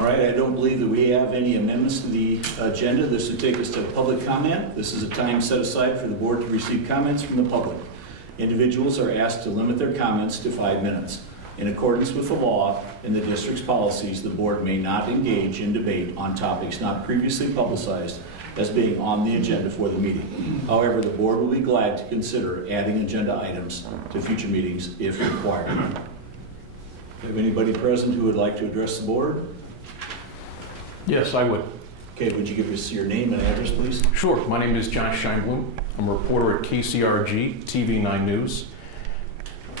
All right, I don't believe that we have any amendments to the agenda. This would take us to public comment. This is a time set aside for the board to receive comments from the public. Individuals are asked to limit their comments to 5 minutes. In accordance with the law and the district's policies, the board may not engage in debate on topics not previously publicized as being on the agenda for the meeting. However, the board will be glad to consider adding agenda items to future meetings if required. Have anybody present who would like to address the board? Yes, I would. Okay, would you give us your name and address, please? Sure. My name is Josh Scheinblum. I'm a reporter at KCRG, TV9 News.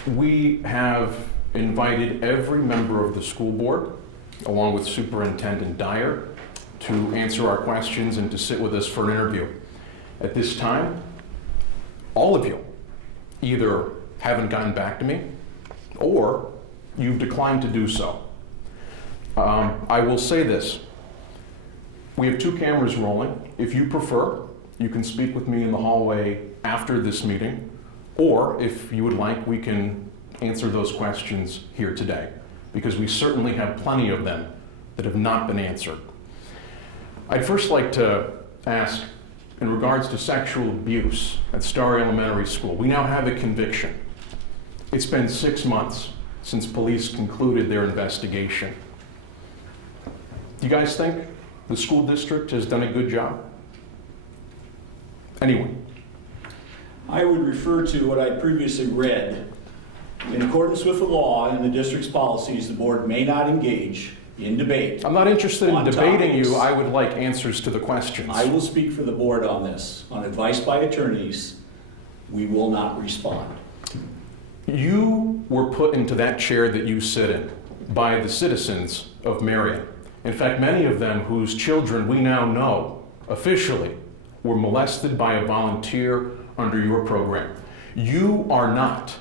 We have invited every member of the school board, along with Superintendent Dyer, to answer our questions and to sit with us for an interview. At this time, all of you either haven't gotten back to me or you've declined to do so. I will say this. We have 2 cameras rolling. If you prefer, you can speak with me in the hallway after this meeting, or if you would like, we can answer those questions here today, because we certainly have plenty of them that have not been answered. I'd first like to ask, in regards to sexual abuse at Starr Elementary School, we now have a conviction. It's been 6 months since police concluded their investigation. Do you guys think the school district has done a good job? Anyone? I would refer to what I previously read. In accordance with the law and the district's policies, the board may not engage in debate. I'm not interested in debating topics. you. I would like answers to the questions. I will speak for the board on this. On advice by attorneys, we will not respond. You were put into that chair that you sit in by the citizens of Marion. In fact, many of them whose children we now know officially were molested by a volunteer under your program. You are not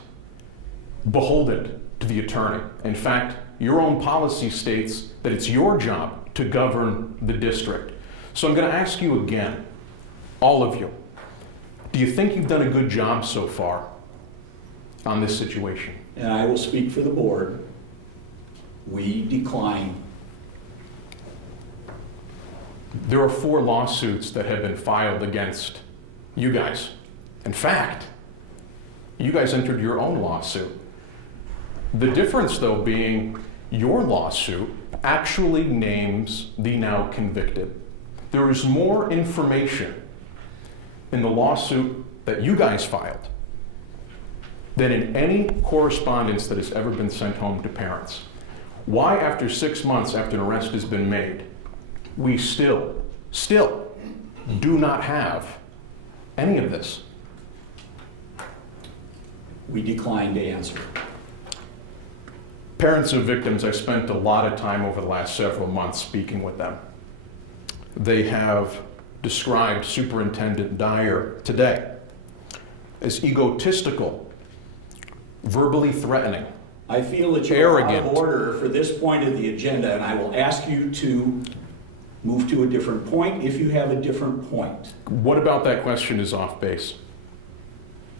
beholden to the attorney. In fact, your own policy states that it's your job to govern the district. So I'm going to ask you again, all of you, do you think you've done a good job so far on this situation? And I will speak for the board. We decline. There are 4 lawsuits that have been filed against you guys. In fact, you guys entered your own lawsuit. The difference, though, being your lawsuit actually names the now convicted. There is more information in the lawsuit that you guys filed than in any correspondence that has ever been sent home to parents. Why, after 6 months after an arrest has been made, we still do not have any of this? We decline to answer. Parents of victims, I spent a lot of time over the last several months speaking with them. They have described Superintendent Dyer today as egotistical, verbally threatening, I feel that you're out arrogant. of order for this point of the agenda, and I will ask you to move to a different point if you have a different point. What about that question is off base?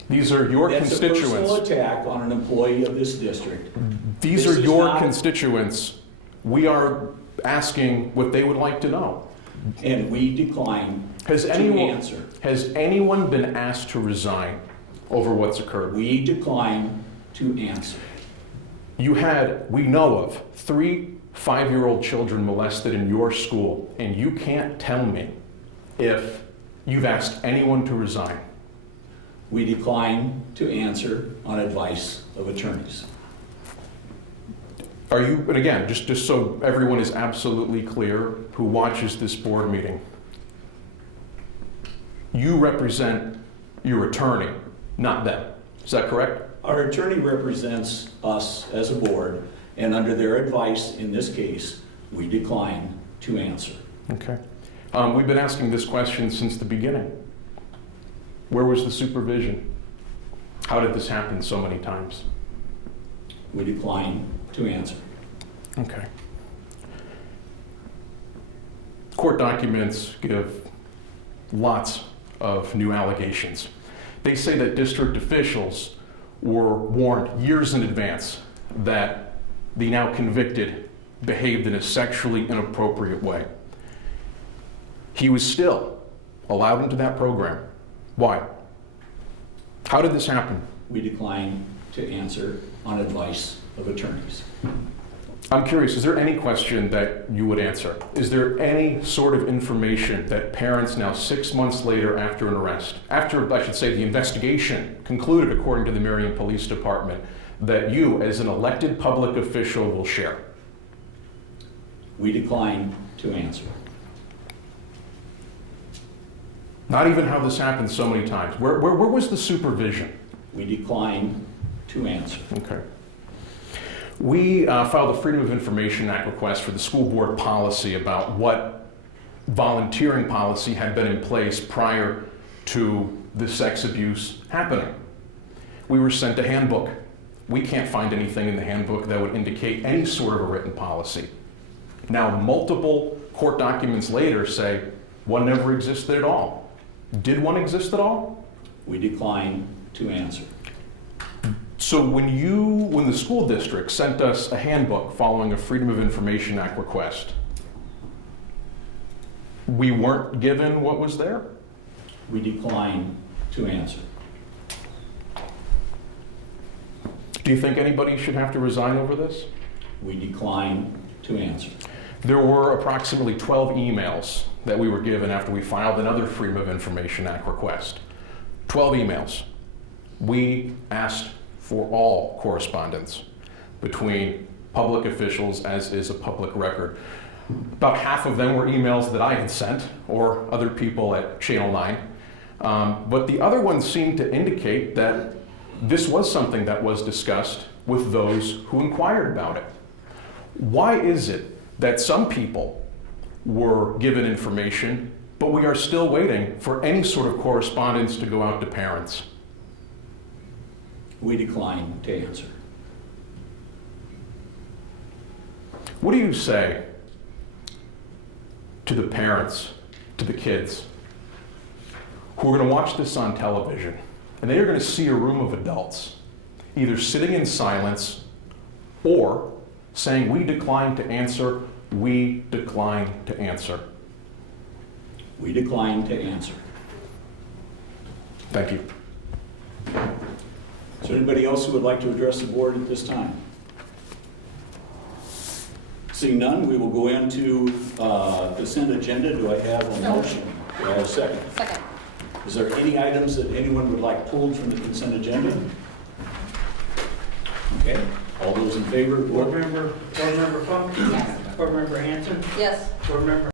These are your That's constituents. a personal attack on an employee of this district. These This are is your not- constituents. We are asking what they would like to know. And we decline Has to anyone, answer. has anyone been asked to resign over what's occurred? We decline to answer. You had, we know of, 3 5-year-old children molested in your school, and you can't tell me if you've asked anyone to resign. We decline to answer on advice of attorneys. Are you, and again, just so everyone is absolutely clear who watches this board meeting, you represent your attorney, not them. Is that correct? Our attorney represents us as a board, and under their advice in this case, we decline to answer. Okay. We've been asking this question since the beginning. Where was the supervision? How did this happen so many times? We decline to answer. Okay. Court documents give lots of new allegations. They say that district officials were warned years in advance that the now convicted behaved in a sexually inappropriate way. He was still allowed into that program. Why? How did this happen? We decline to answer on advice of attorneys. I'm curious, is there any question that you would answer? Is there any sort of information that parents now 6 months later after an arrest, after, I should say, the investigation concluded according to the Marion Police Department, that you as an elected public official will share? We decline to answer. Not even how this happened so many times. Where was the supervision? We decline to answer. Okay. We filed a Freedom of Information Act request for the school board policy about what volunteering policy had been in place prior to the sex abuse happening. We were sent a handbook. We can't find anything in the handbook that would indicate any sort of a written policy. Now, multiple court documents later say one never existed at all. Did one exist at all? We decline to answer. So when the school district sent us a handbook following a Freedom of Information Act request, we weren't given what was there? We decline to answer. Do you think anybody should have to resign over this? We decline to answer. There were approximately 12 emails that we were given after we filed another Freedom of Information Act request. 12 emails. We asked for all correspondence between public officials, as is a public record. About half of them were emails that I had sent or other people at Channel 9. But the other ones seemed to indicate that this was something that was discussed with those who inquired about it. Why is it that some people were given information, but we are still waiting for any sort of correspondence to go out to parents? We decline to answer. What do you say to the parents, to the kids, who are going to watch this on television, and they are going to see a room of adults either sitting in silence or saying, "We decline to answer, we decline to answer"? We decline to answer. Thank you. Is there anybody else who would like to address the board at this time? Seeing none, we will go into consent agenda. Do I have a motion? Do I have a second? Second. Is there any items that anyone would like pulled from the consent agenda? Okay. All those in favor? Board Member Funk? Yes. Board Member Hanson? Yes. Board Member